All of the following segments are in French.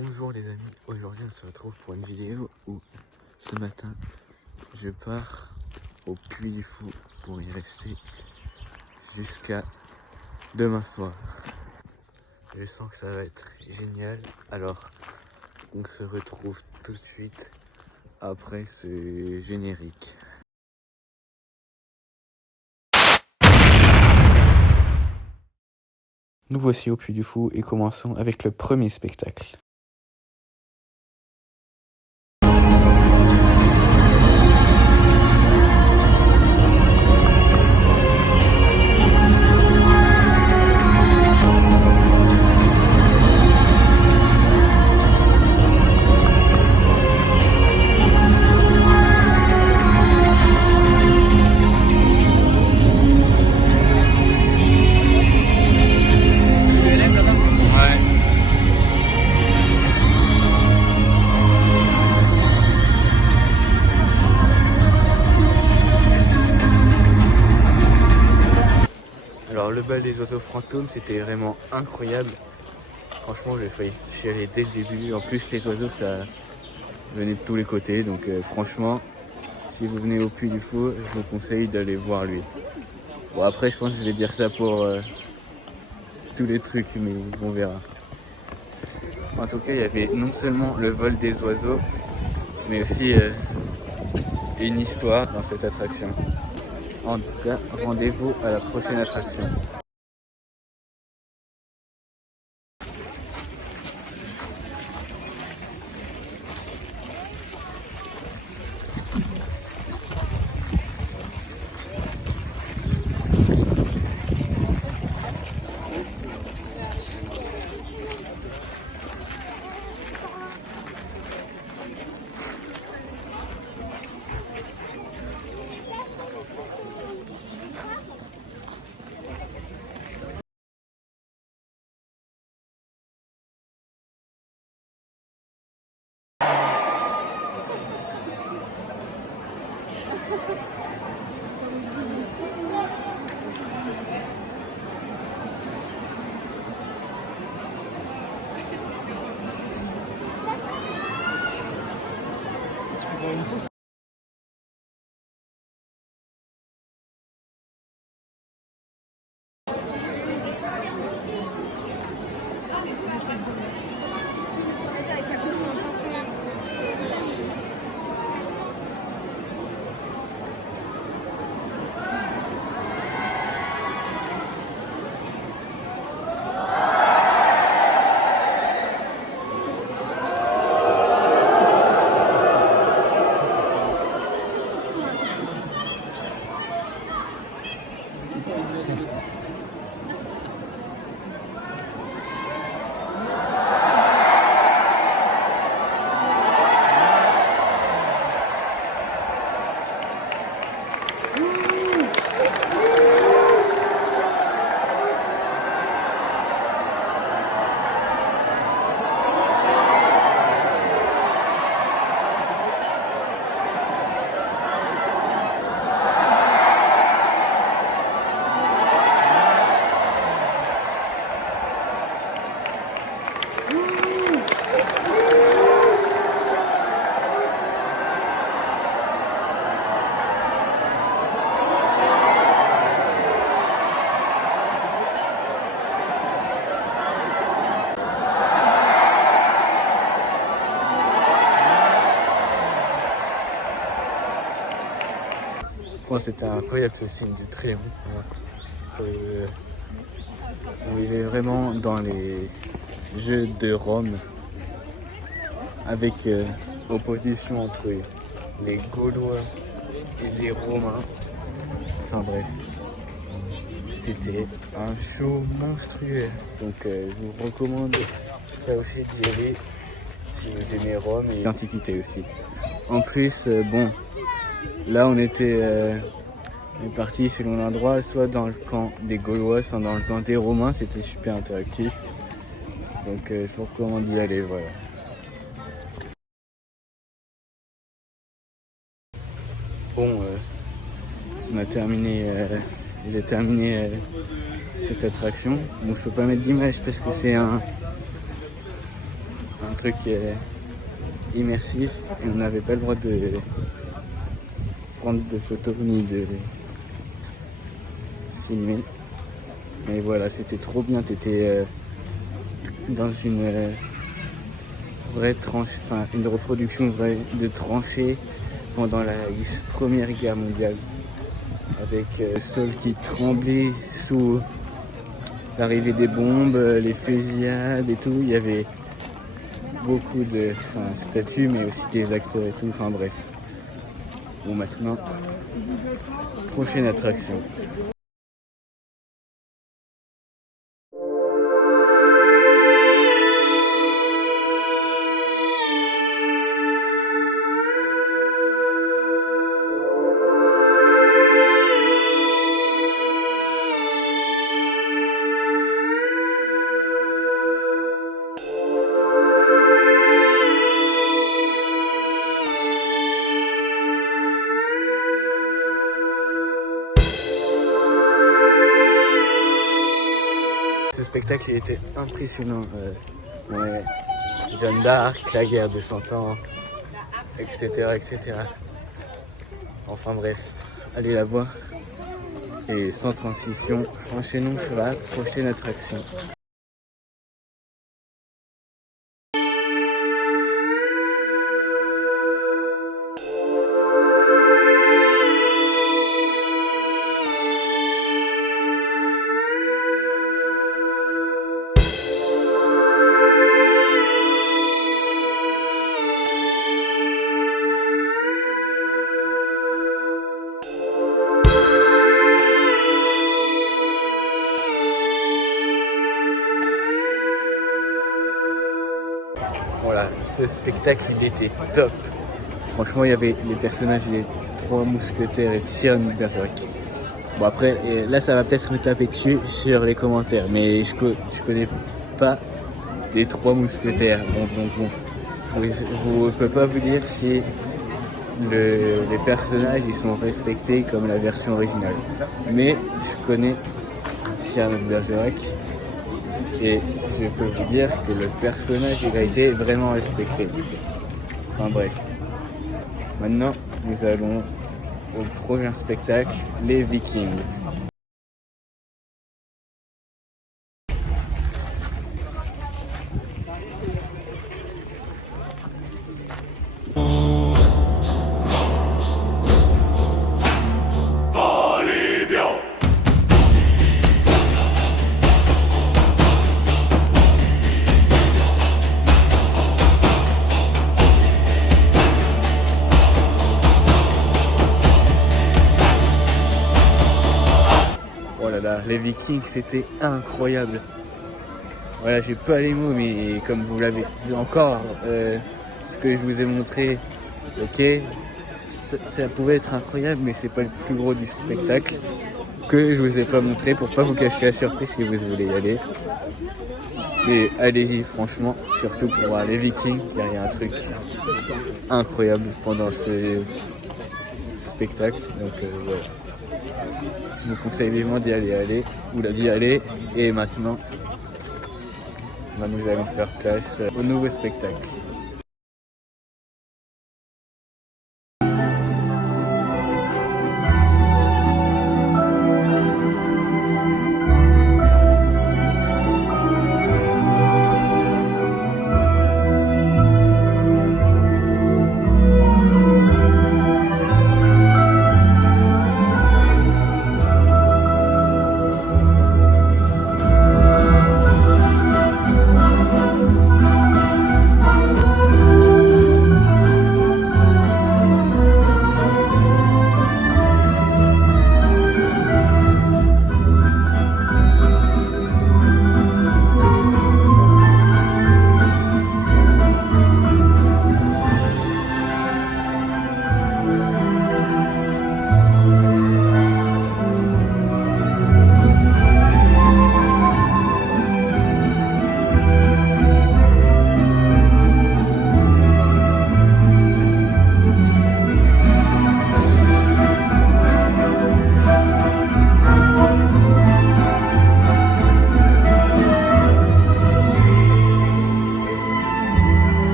Bonjour les amis, aujourd'hui on se retrouve pour une vidéo où ce matin je pars au Puy du Fou pour y rester jusqu'à demain soir. Je sens que ça va être génial, alors on se retrouve tout de suite après ce générique. Nous voici au Puy du Fou et commençons avec le premier spectacle. Alors le bal des oiseaux fantômes, c'était vraiment incroyable. Franchement, j'ai failli chialer dès le début. En plus, les oiseaux, ça venait de tous les côtés. Donc franchement, si vous venez au Puy du Fou, je vous conseille d'aller voir lui. Bon, après, je pense que je vais dire ça pour tous les trucs, mais on verra. En tout cas, il y avait non seulement le vol des oiseaux, mais aussi une histoire dans cette attraction. En tout cas, rendez-vous à la prochaine attraction. C'était incroyable ce signe du triomphe. On vivait vraiment dans les Jeux de Rome avec opposition entre les Gaulois et les Romains. Enfin bref, c'était un show monstrueux. Donc je vous recommande ça aussi d'y aller si vous aimez Rome et l'Antiquité aussi. En plus, bon, là on était parti selon l'endroit, soit dans le camp des Gaulois, soit dans le camp des Romains. C'était super interactif. Donc je vous recommande d'y aller, voilà. Bon, on a terminé, j'ai terminé cette attraction. Bon, je peux pas mettre d'image parce que c'est un un truc immersif et on n'avait pas le droit de prendre de photos ni de filmer. Mais voilà, c'était trop bien, t'étais dans une vraie tranchée, enfin une reproduction vraie de tranchées pendant la Première Guerre mondiale, avec le sol qui tremblait sous l'arrivée des bombes, les fusillades et tout. Il y avait beaucoup de statues, mais aussi des acteurs et tout, enfin bref. Bon, maintenant, prochaine attraction. Ce spectacle il était impressionnant. Ouais, Jeanne d'Arc, la guerre de 100 ans, etc., etc. Enfin bref, allez la voir. Et sans transition, enchaînons sur la prochaine attraction. Voilà, ce spectacle il était top. Franchement, il y avait les personnages, les 3 mousquetaires et Cyrano de Bergerac. Bon après, là ça va peut-être me taper dessus sur les commentaires, mais je connais pas les 3 mousquetaires. Bon. Je peux pas vous dire si les personnages ils sont respectés comme la version originale. Mais je connais Cyrano de Bergerac. Et je peux vous dire que le personnage il a été vraiment respecté. Enfin bref. Maintenant, nous allons au prochain spectacle, les Vikings. Les Vikings, c'était incroyable. Voilà, j'ai pas les mots, mais comme vous l'avez vu encore, ce que je vous ai montré, ok, ça pouvait être incroyable, mais c'est pas le plus gros du spectacle que je vous ai pas montré pour pas vous cacher la surprise si vous voulez y aller. Et allez-y, franchement, surtout pour voir les Vikings, il y a un truc incroyable pendant ce spectacle. Donc voilà. Je vous conseille vivement d'y aller, et maintenant nous allons faire place au nouveau spectacle.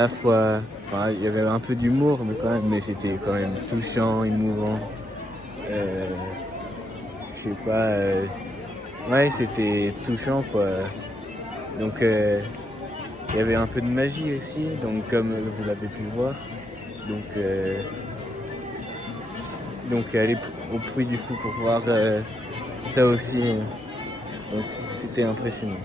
la fois, enfin, il y avait un peu d'humour, mais quand même, mais c'était quand même touchant, émouvant. Je sais pas, ouais, c'était touchant, quoi. Donc, il y avait un peu de magie aussi, donc comme vous l'avez pu voir. Donc aller au Puy du Fou pour voir ça aussi. Donc c'était impressionnant.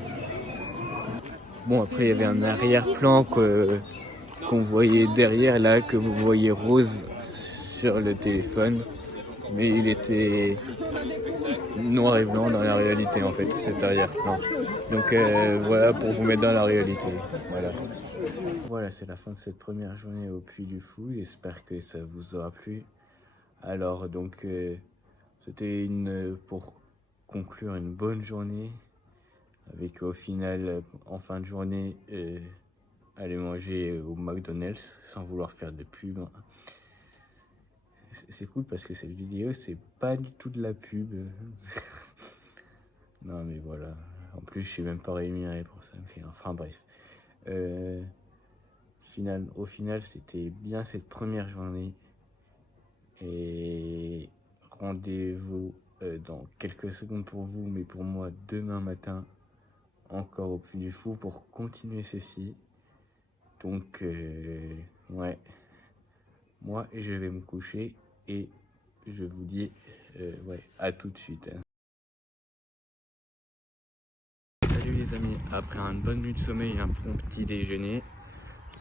Bon, après il y avait un arrière-plan qu'on voyait derrière là, que vous voyez rose sur le téléphone. Mais il était noir et blanc dans la réalité en fait, cet arrière-plan. Donc voilà, pour vous mettre dans la réalité. Voilà, c'est la fin de cette première journée au Puy du Fou. J'espère que ça vous aura plu. Alors donc c'était pour conclure une bonne journée, avec au final en fin de journée aller manger au McDonald's sans vouloir faire de pub. C'est cool parce que cette vidéo c'est pas du tout de la pub. Non mais voilà, en plus je suis même pas rémunéré pour ça. Enfin bref, au final c'était bien cette première journée. Et rendez-vous dans quelques secondes pour vous, mais pour moi demain matin, encore au Puy du Fou pour continuer ceci. Donc, ouais, moi je vais me coucher et je vous dis ouais, à tout de suite. Salut les amis, après une bonne nuit de sommeil et un bon petit déjeuner,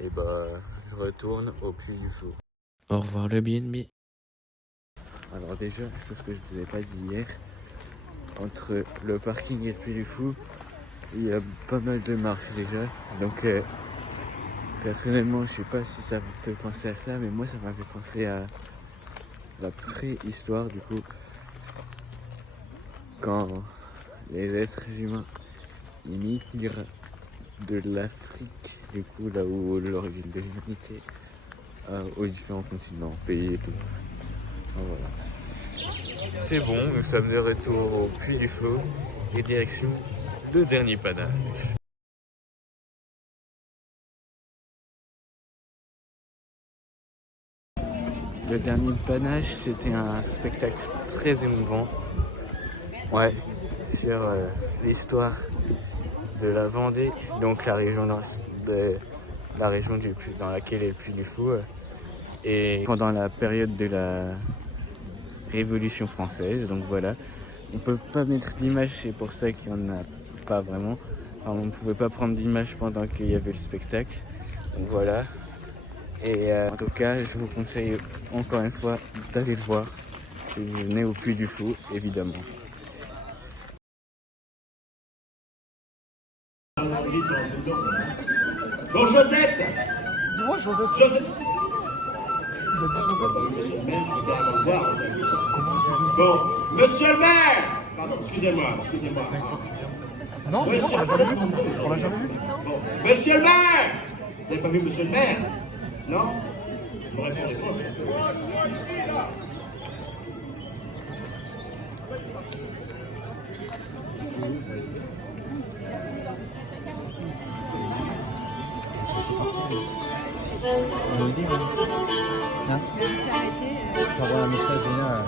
et bah je retourne au Puy du Fou. Au revoir le BNB. Alors déjà, chose que je ne vous ai pas dit hier, entre le parking et le Puy du Fou, il y a pas mal de marches déjà. Donc personnellement, je sais pas si ça vous fait penser à ça, mais moi ça m'a fait penser à la préhistoire du coup. Quand les êtres humains immigrent de l'Afrique, du coup là où l'origine de l'humanité, aux différents continents, pays et tout. Enfin, voilà. C'est bon, nous sommes de retour au Puy du Fou et direction le dernier panache. Le dernier panache, c'était un spectacle très émouvant. Ouais, sur l'histoire de la Vendée, donc la région dans laquelle est le Puy du Fou. Et pendant la période de la Révolution française, donc voilà. On peut pas mettre d'image, c'est pour ça qu'il n'y en a pas vraiment. Enfin, on ne pouvait pas prendre d'image pendant qu'il y avait le spectacle. Donc voilà. Et en tout cas, je vous conseille encore une fois d'aller le voir. Si vous venez au Puy du Fou, évidemment. Bon, Josette. Dis-moi, Josette. Josette. Il a dit Josette. Monsieur le maire, je vais carrément le voir. Bon, monsieur le maire. Pardon, excusez-moi. Non, Oui, non, on l'a jamais vu. Bon, monsieur le maire. Vous n'avez pas vu monsieur le maire? Non? Je vous réponds. J'envoie un message là.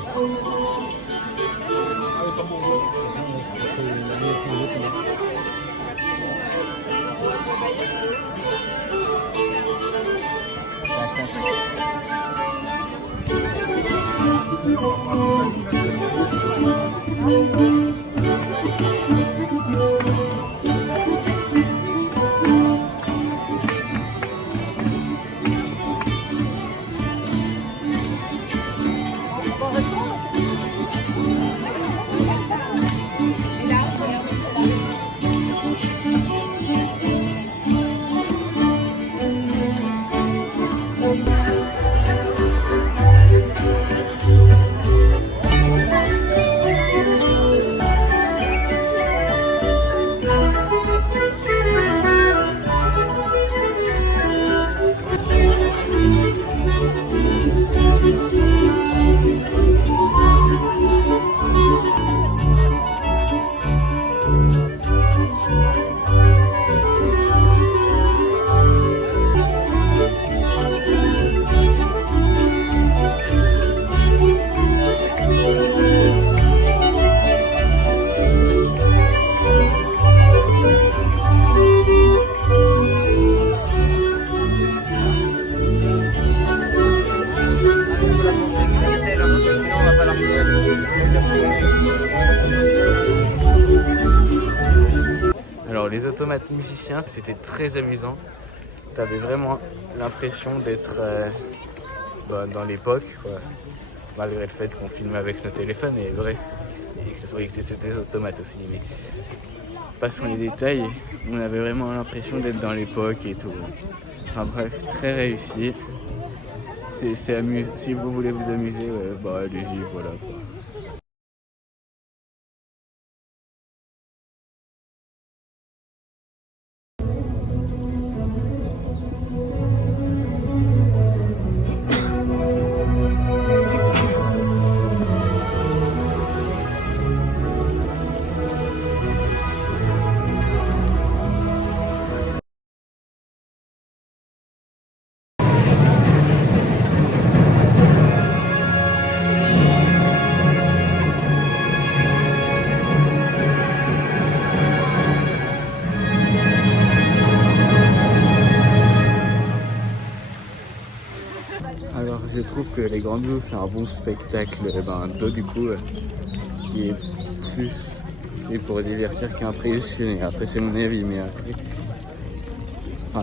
les automates musiciens, c'était très amusant. T'avais vraiment l'impression d'être dans l'époque, quoi. Malgré le fait qu'on filmait avec nos téléphones, et bref, et que c'était des automates aussi. Mais passons les détails, on avait vraiment l'impression d'être dans l'époque et tout. Enfin bref, très réussi. Si vous voulez vous amuser, allez-y, voilà quoi. Alors je trouve que les Grandes Eaux c'est un bon spectacle du coup qui est plus fait pour divertir qu'impressionner. Après c'est mon avis mais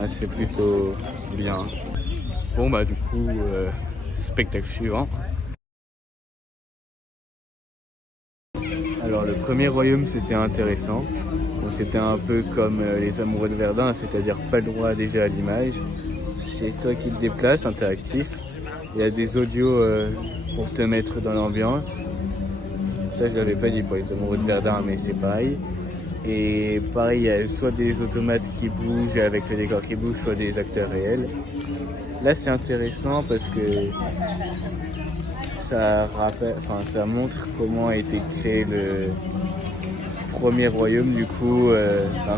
c'est plutôt bien. Bon du coup spectacle suivant. Alors le premier royaume c'était intéressant. Bon, c'était un peu comme les Amoureux de Verdun, c'est-à-dire pas le droit déjà à l'image. C'est toi qui te déplaces, interactif. Il y a des audios pour te mettre dans l'ambiance. Ça, je l'avais pas dit pour les Amoureux de Verdun, mais c'est pareil. Et pareil, il y a soit des automates qui bougent avec le décor qui bouge, soit des acteurs réels. Là, c'est intéressant parce que ça montre comment a été créé le premier royaume, du coup,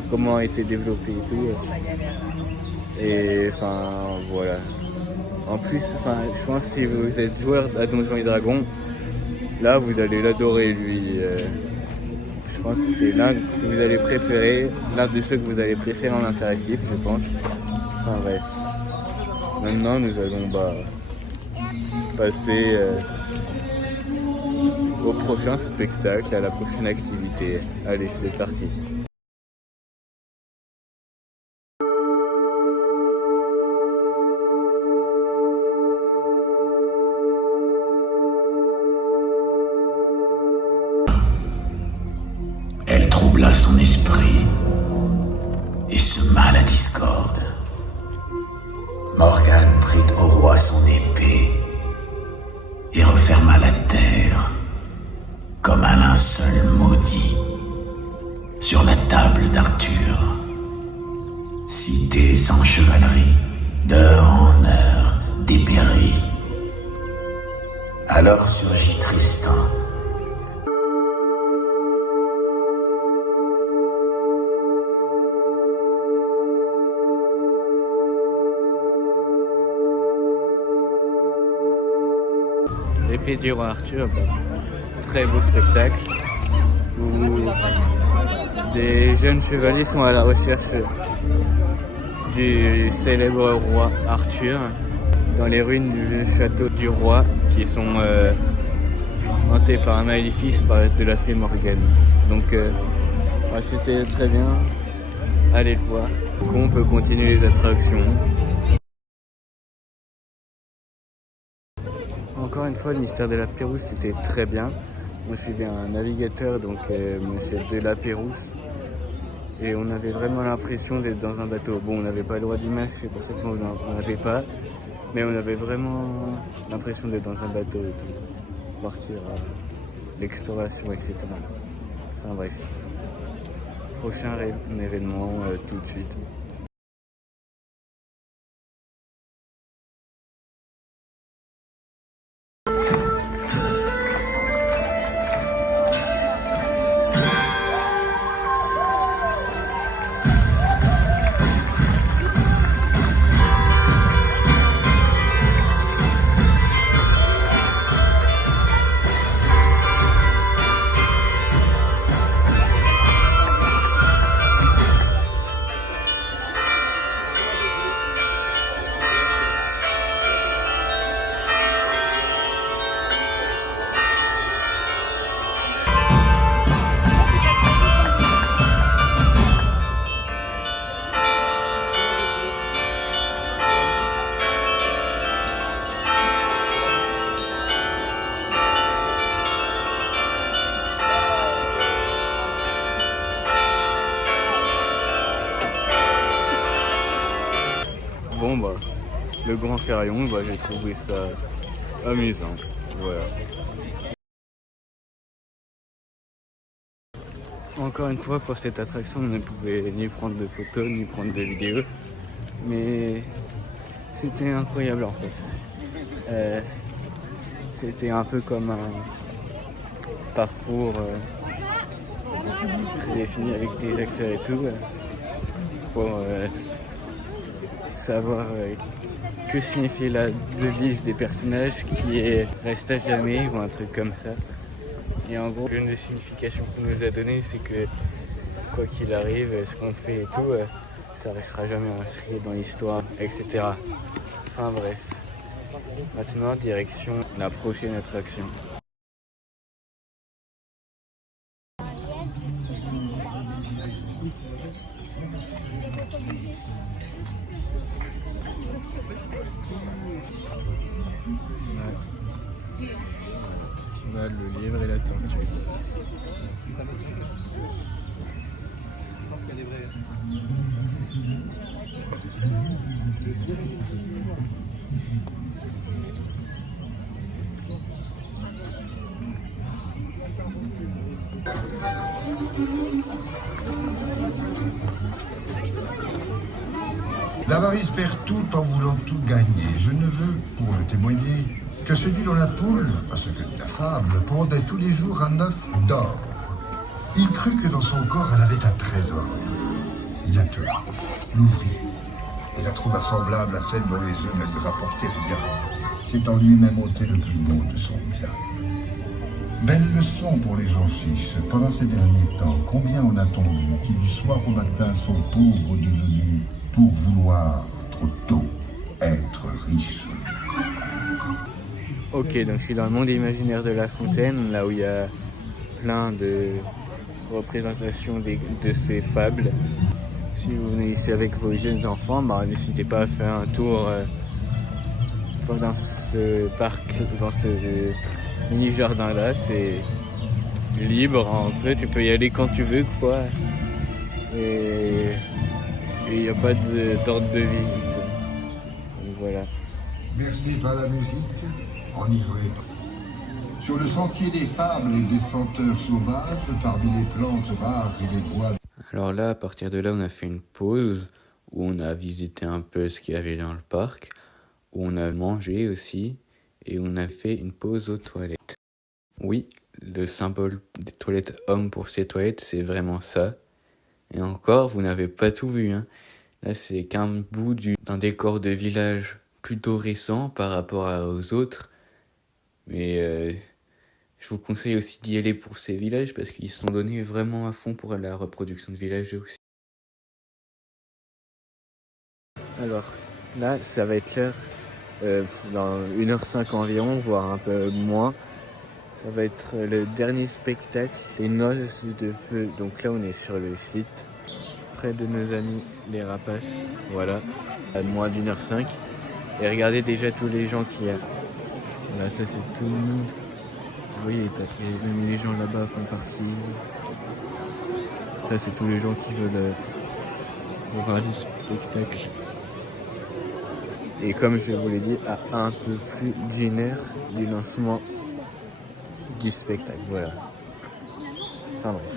comment a été développé et tout. Et voilà. En plus, je pense que si vous êtes joueur à Donjons et Dragons, là vous allez l'adorer lui. Je pense que c'est l'un que vous allez préférer, l'un de ceux que vous allez préférer en interactif, je pense. Enfin bref. Maintenant nous allons passer au prochain spectacle, à la prochaine activité. Allez, c'est parti. Elle troubla son esprit et sema la discorde. Morgane prit au roi son épée et referma la terre comme un linceul maudit sur la table d'Arthur. Cité sans chevalerie, d'heure en heure dépérit. Alors surgit Tristan. L'épée du roi Arthur, très beau spectacle où des jeunes chevaliers sont à la recherche du célèbre roi Arthur dans les ruines du château du roi qui sont hantées par un maléfice de la fée Morgane. Donc c'était très bien, allez le voir. On peut continuer les attractions. Encore une fois, le mystère de la Pérouse, c'était très bien. Moi, je suivais un navigateur, donc monsieur de la Pérouse. Et on avait vraiment l'impression d'être dans un bateau. Bon, on n'avait pas le droit d'image, c'est pour ça qu'on n'en avait pas. Mais on avait vraiment l'impression d'être dans un bateau et tout. Partir à l'exploration, etc. Enfin bref. Prochain événement tout de suite. le Grand Carillon, bah, j'ai trouvé ça amusant. Voilà. Encore une fois, pour cette attraction, on ne pouvait ni prendre de photos, ni prendre de vidéos. Mais c'était incroyable en fait. C'était un peu comme un parcours prédéfini avec des acteurs et tout, pour savoir que signifie la devise des personnages qui est « reste à jamais » ou un truc comme ça. Et en gros, l'une des significations qu'on nous a donné, c'est que quoi qu'il arrive, ce qu'on fait et tout, ça restera jamais inscrit dans l'histoire, etc. Enfin bref. Maintenant, direction la prochaine attraction. Voilà, le lièvre et la tortue. L'avarice perd tout en voulant tout gagner. Je ne veux, pour le témoigner, que celui dont la poule, à ce que dit la fable, pondait tous les jours un œuf d'or. Il crut que dans son corps elle avait un trésor. Il la tua, l'ouvrit, et la trouva semblable à celle dont les œufs ne lui rapportaient rien. C'est en lui-même ôté le plus beau de son bien. Belle leçon pour les gens fiches. Pendant ces derniers temps, combien en a-t-on vu qui du soir au matin sont pauvres devenus pour vouloir trop tôt être riches. Ok, donc je suis dans le monde imaginaire de La Fontaine, là où il y a plein de représentations de ces fables. Si vous venez ici avec vos jeunes enfants, bah, n'hésitez pas à faire un tour dans ce parc, dans ce mini-jardin là. C'est libre, en fait, tu peux y aller quand tu veux, quoi. Et il n'y a pas d'ordre de visite. Donc voilà. Merci par la musique, enivré. Sur le sentier des fables et des senteurs sauvages, parmi les plantes rares et les bois. Alors là, à partir de là, on a fait une pause où on a visité un peu ce qu'il y avait dans le parc, où on a mangé aussi, et on a fait une pause aux toilettes. Oui, le symbole des toilettes hommes pour ces toilettes, c'est vraiment ça. Et encore, vous n'avez pas tout vu, hein. Là, c'est qu'un bout d'un décor de village plutôt récent par rapport aux autres. Mais je vous conseille aussi d'y aller pour ces villages parce qu'ils se sont donnés vraiment à fond pour la reproduction de villages aussi. Alors, là, ça va être l'heure, dans 1h05 environ, voire un peu moins. Ça va être le dernier spectacle, les noces de feu. Donc là, on est sur le site, près de nos amis les rapaces. Voilà, à moins d'1h05. Et regardez déjà tous les gens qu'il y a. Voilà, ça c'est tout le monde. Vous voyez, même les gens là-bas font partie. Ça, c'est tous les gens qui veulent voir du spectacle. Et comme je vous l'ai dit, à un peu plus d'une heure du lancement du spectacle, voilà. Enfin bref.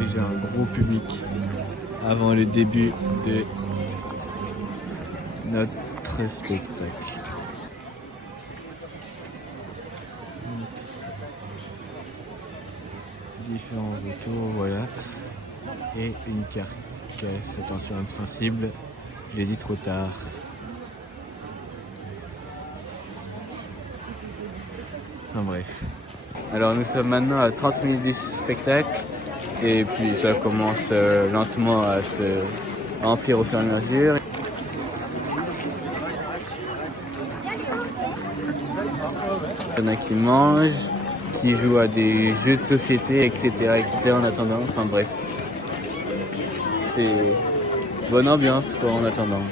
Déjà un gros public avant le début de notre spectacle. Différents retours, voilà. Et une carcasse, attention âme sensible, j'ai dit trop tard. Enfin bref. Alors nous sommes maintenant à 30 minutes du spectacle et puis ça commence lentement à se remplir au fur et à mesure. Il y en a qui mangent, qui jouent à des jeux de société, etc. en attendant, enfin bref. C'est bonne ambiance quoi en attendant.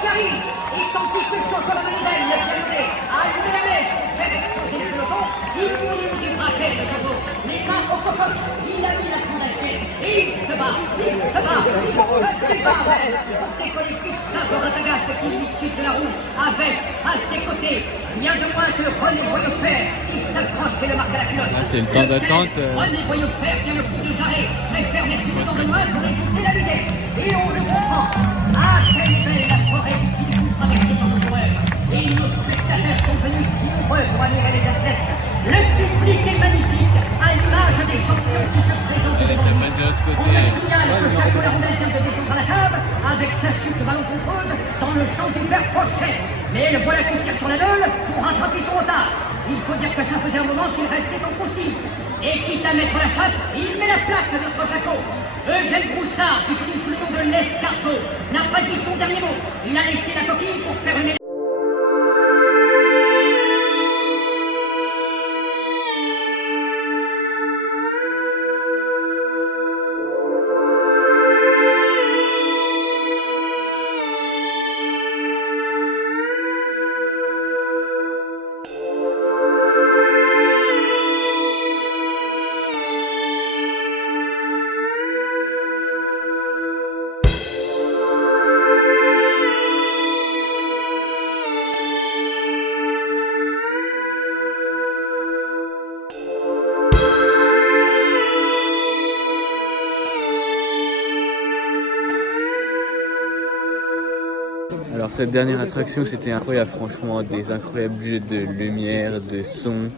qui arrive. Et tandis que Jojo la manivelle, le pianoté, a allumé la mèche pour faire exploser le peloton, il mourit du braquet de Jojo. Les mains au cocotte, il a mis la grande assiette. Et il se bat, il se bat, il se débat pour décoller Gustave Ratagas qui lui suce la roue avec, à ses côtés, rien de moins que René Boyaufer qui s'accroche et le marque à la culotte. Ah, c'est le temps d'attente. René Boyaufer tient le coup de jarret, préfère mettre plus de temps de moins pour éviter la misère. Et on le comprend. À peine est belle la forêt qui vous traversée par nos coureurs. Et nos spectateurs sont venus si nombreux pour admirer les athlètes. Le public est magnifique, à l'image des champions qui se présentent devant nous. On me signale que Jaco la Rondelle vient de descendre à la cave avec sa chute de ballon compose dans le champ du père Prochet. Mais le voilà qui tire sur la meule pour rattraper son retard. Il faut dire que ça faisait un moment qu'il restait en constille. Et quitte à mettre la chape, il met la plaque à notre Jaco. Eugène Broussard, qui connu sous le nom de l'escargot, n'a pas dit son dernier mot. Il a laissé la coquille pour faire une... Alors cette dernière attraction c'était incroyable, franchement, des incroyables jeux de lumière, de son,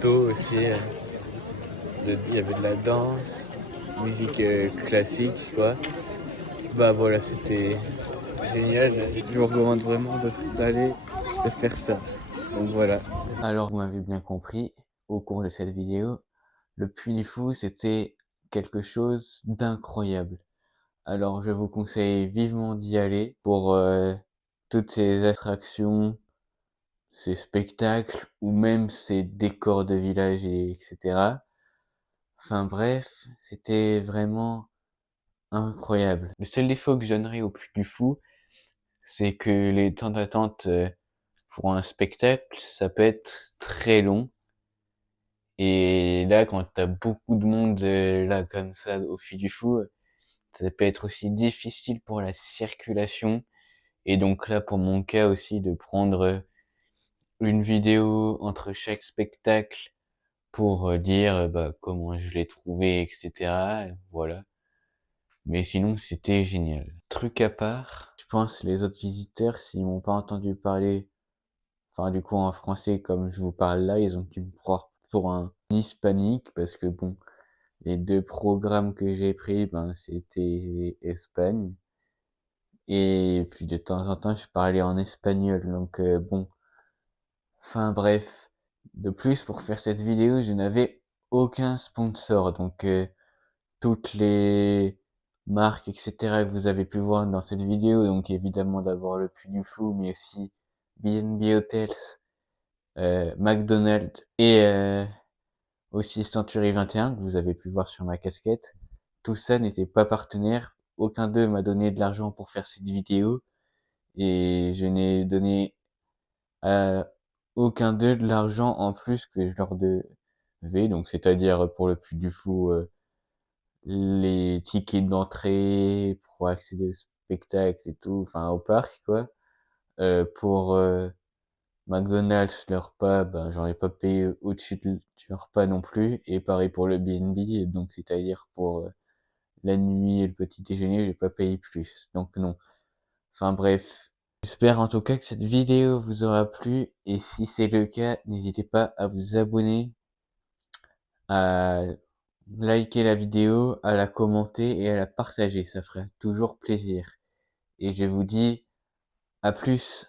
d'eau aussi, il y avait de la danse, musique classique quoi. Bah voilà, c'était génial, je vous recommande vraiment d'aller faire ça. Donc voilà. Alors vous m'avez bien compris, au cours de cette vidéo, le Puy du Fou c'était quelque chose d'incroyable. Alors je vous conseille vivement d'y aller pour toutes ces attractions, ces spectacles ou même ces décors de village etc. Enfin bref, c'était vraiment incroyable. Le seul défaut que je donnerais au Puy du Fou, c'est que les temps d'attente pour un spectacle, ça peut être très long. Et là, quand t'as beaucoup de monde là comme ça au Puy du Fou, ça peut être aussi difficile pour la circulation. Et donc là, pour mon cas aussi, de prendre une vidéo entre chaque spectacle pour dire comment je l'ai trouvé, etc. Voilà. Mais sinon, c'était génial. Truc à part, je pense les autres visiteurs, s'ils m'ont pas entendu parler, enfin du coup en français comme je vous parle là, ils ont dû me croire pour un hispanique, parce que bon, les deux programmes que j'ai pris, c'était Espagne. Et puis de temps en temps, je parlais en espagnol, donc bon. Enfin bref. De plus, pour faire cette vidéo, je n'avais aucun sponsor, donc toutes les marques, etc. que vous avez pu voir dans cette vidéo, donc évidemment d'abord le Puy du Fou, mais aussi B&B Hotels, McDonald's et aussi Century 21 que vous avez pu voir sur ma casquette. Tout ça n'était pas partenaire, aucun d'eux m'a donné de l'argent pour faire cette vidéo et je n'ai donné à aucun d'eux de l'argent en plus que je leur devais, donc c'est-à-dire pour le Puy du Fou les tickets d'entrée pour accéder au spectacle et tout, enfin au parc quoi. Pour McDonald's, le repas, j'en ai pas payé au-dessus du repas non plus, et pareil pour le B&B, donc c'est-à-dire pour la nuit et le petit déjeuner, j'ai pas payé plus, donc non. Enfin bref, j'espère en tout cas que cette vidéo vous aura plu, et si c'est le cas, n'hésitez pas à vous abonner, à liker la vidéo, à la commenter et à la partager, ça ferait toujours plaisir. Et je vous dis à plus.